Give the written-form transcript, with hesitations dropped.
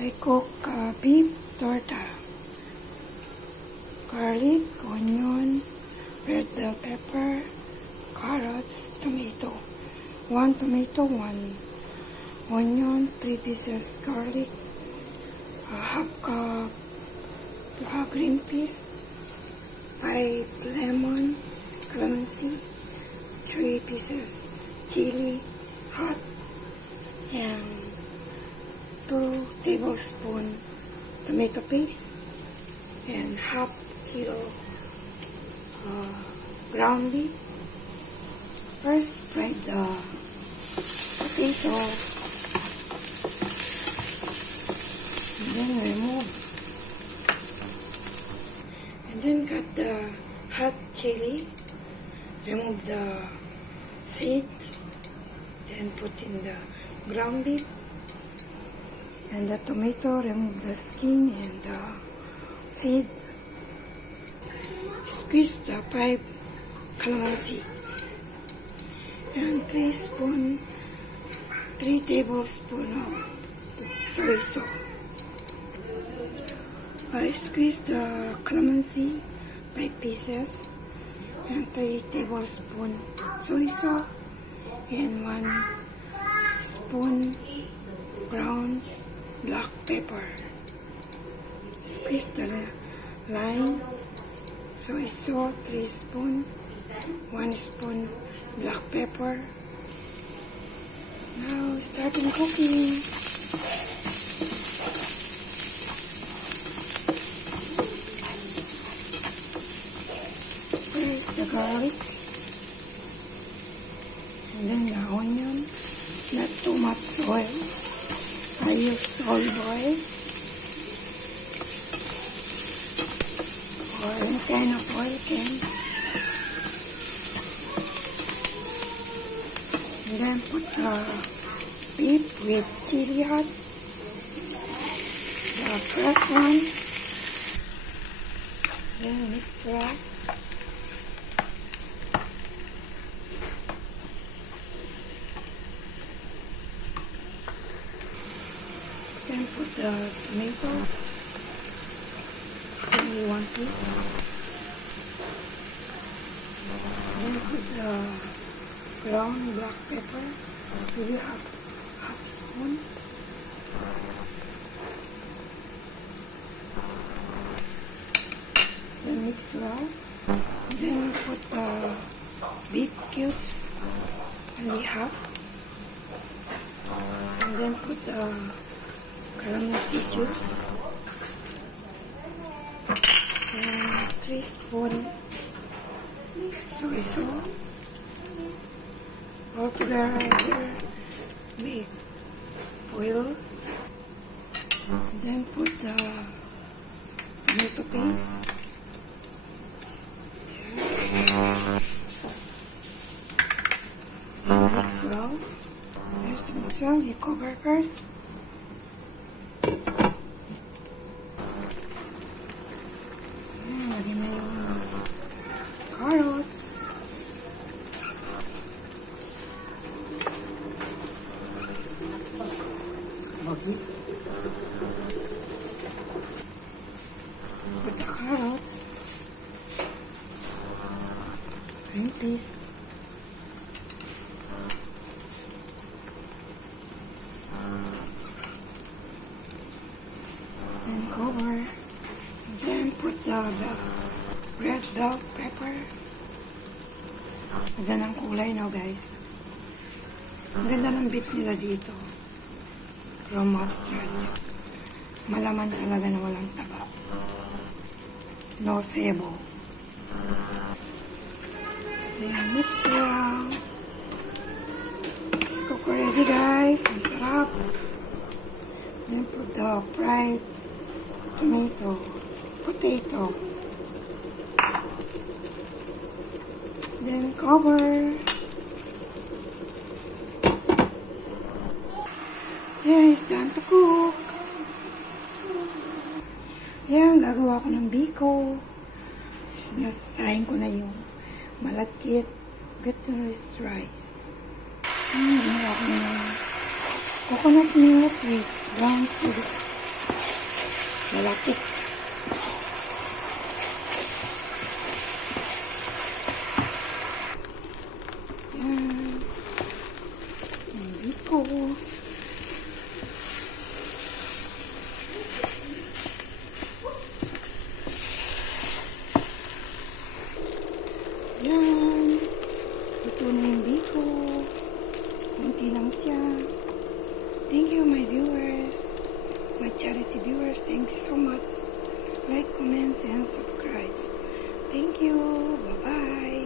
I cook beef torta. Garlic, onion, red bell pepper, carrots, tomato. 1 tomato, 1 onion, 3 pieces garlic, half cup green peas, 5 lemon, calamansi, 3 pieces chili, hot, and 2 tablespoons tomato paste, and half kilo ground beef. First, fry the potato, and then remove, and then cut the hot chili, remove the seeds, then put in the ground beef, and the tomato, remove the skin and the seed. Squeeze the 5 calamansi, and 3 tablespoons of soy sauce. I squeeze the calamansi 5 pieces, and 3 tablespoons soy sauce, and 1 spoon ground black pepper. Squeeze the lime, soy sauce 3 spoons, 1 spoon black pepper. Now starting cooking. First the garlic, and then the onion. Not too much oil. I use olive oil or any kind of oil can. And then put the beef with chili hot, the fresh one. Then mix well. Then put the tomato, only 1 piece. Then put the ground black pepper, maybe half spoon. Then mix well. Then put the beef cubes, only half. And then put the calamansi juice, and 3 spoons soy sauce. Altogether make boil. Then put the tomato paste. And mix well. There's mix well. You cover first. Lagyan mo yung carrots. Put the carrots. Green peas. Then cover. Then put the red bell pepper. Ang ganda ng kulay now, guys. Ang ganda ng beef nila dito. From Australia. Malaman talaga na walang taba. No sebo. Then mix well. Let's cook already, guys. Ang sarap. Then put the fried tomato, potato. Then cover. Yeah, it's done to cook. Yan, gagawa ko ng biko. Nasahin ko na yung malagkit glutinous rice. Ginawa ko ng coconut milk with brown sugar. Lalaki. Yan. Ang biko. Yan. Ito na yung biko. Kunti lang siya. Thank you, my viewers. My charity viewers, thank you so much. Like, comment, and subscribe. Thank you. Bye-bye.